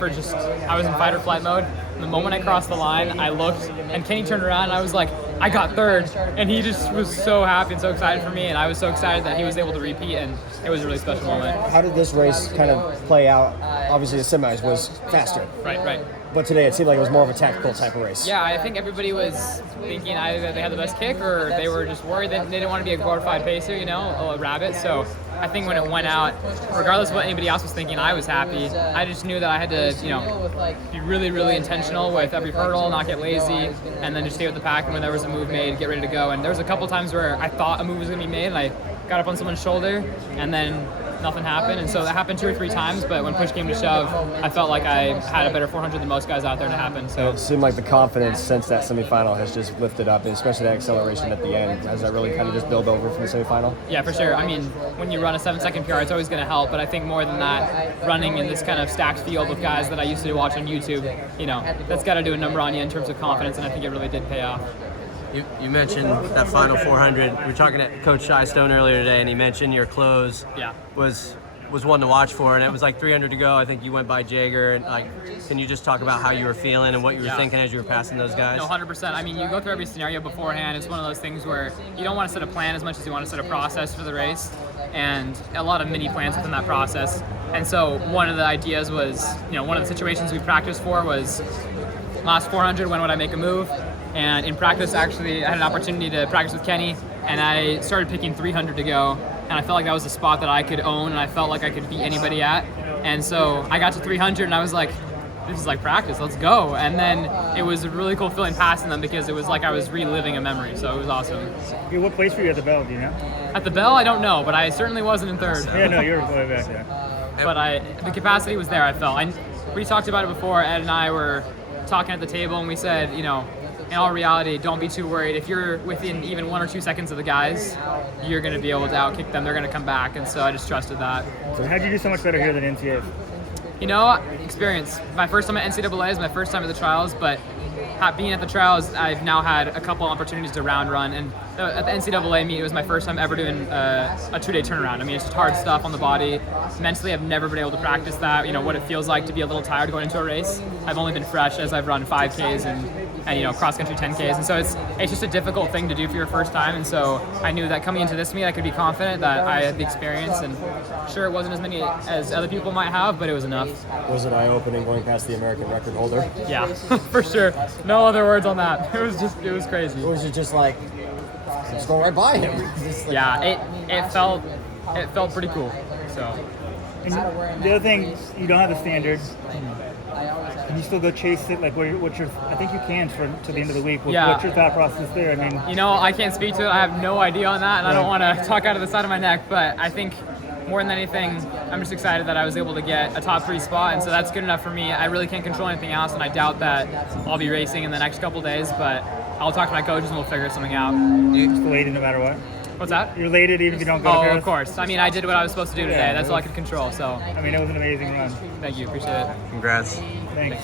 I was in fight or flight mode. And the moment I crossed the line, I looked, and Kenny turned around, and I was like, I got third. And he just was so happy and so excited for me, and I was so excited that he was able to repeat, and it was a really special moment. How did this race kind of play out? Obviously, the semis was faster. Right. But today it seemed like it was more of a tactical type of race. Yeah, I think everybody was thinking either that they had the best kick or they were just worried that they didn't want to be a glorified pacer, a rabbit. So I think when it went out, regardless of what anybody else was thinking, I was happy. I just knew that I had to, be really, really intentional with every hurdle, not get lazy, and then just stay with the pack. And when there was a move made, get ready to go. And there was a couple times where I thought a move was going to be made, and I got up on someone's shoulder, and then nothing happened. And so that happened 2 or 3 times, but when push came to shove, I felt like I had a better 400 than most guys out there to happen. So it seemed like the confidence since that semifinal has just lifted up, and especially that acceleration at the end. Has that really kind of just build over from the semifinal? Yeah, for sure. I mean, when you run a 7-second PR, it's always going to help, but I think more than that, running in this kind of stacked field with guys that I used to watch on YouTube, that's got to do a number on you in terms of confidence, and I think it really did pay off. You mentioned that final 400. We were talking to Coach Shystone earlier today, and he mentioned your close was one to watch for, and it was like 300 to go. I think you went by Jager, and can you just talk about how you were feeling and what you were thinking as you were passing those guys? No, 100%. I mean, you go through every scenario beforehand. It's one of those things where you don't want to set a plan as much as you want to set a process for the race, and a lot of mini plans within that process. And so one of the ideas was, one of the situations we practiced for was last 400, when would I make a move? And in practice, actually, I had an opportunity to practice with Kenny, and I started picking 300 to go. And I felt like that was a spot that I could own, and I felt like I could beat anybody at. And so I got to 300, and I was like, this is like practice, let's go. And then it was a really cool feeling passing them, because it was like I was reliving a memory, so it was awesome. Yeah, what place were you at the bell, do you know? At the bell, I don't know, but I certainly wasn't in third. Yeah, no, you were way back there. But the capacity was there, I felt. We talked about it before. Ed and I were talking at the table, and we said, in all reality, don't be too worried. If you're within even 1 or 2 seconds of the guys, you're going to be able to outkick them. They're going to come back, and so I just trusted that. So how'd you do so much better here than NCAA? Experience. My first time at NCAA is my first time at the trials, but being at the trials, I've now had a couple opportunities to round run, and at the NCAA meet, it was my first time ever doing a 2-day turnaround. I mean, it's just hard stuff on the body. Mentally, I've never been able to practice that, what it feels like to be a little tired going into a race. I've only been fresh as I've run 5Ks and cross-country 10Ks, and so it's just a difficult thing to do for your first time, and so I knew that coming into this meet, I could be confident that I had the experience, and sure, it wasn't as many as other people might have, but it was enough. Was it eye-opening going past the American record holder? Yeah, for sure. No other words on that. It was crazy. Or was it just like, just go right by him? It felt pretty cool. So. And the other thing, you don't have the standard. Can you still go chase it? Like, I think you can to the end of the week. What's your thought process there? I mean, I can't speak to it. I have no idea on that, and I don't want to talk out of the side of my neck. But I think more than anything, I'm just excited that I was able to get a top 3 spot, and so that's good enough for me. I really can't control anything else, and I doubt that I'll be racing in the next couple days. But I'll talk to my coaches, and we'll figure something out. You're just elated no matter what? What's that? You're elated even if you don't go to Paris? Of course. I mean, I did what I was supposed to do today. That's all I could control. So. I mean, it was an amazing run. Thank you. Appreciate it. Congrats. Thanks.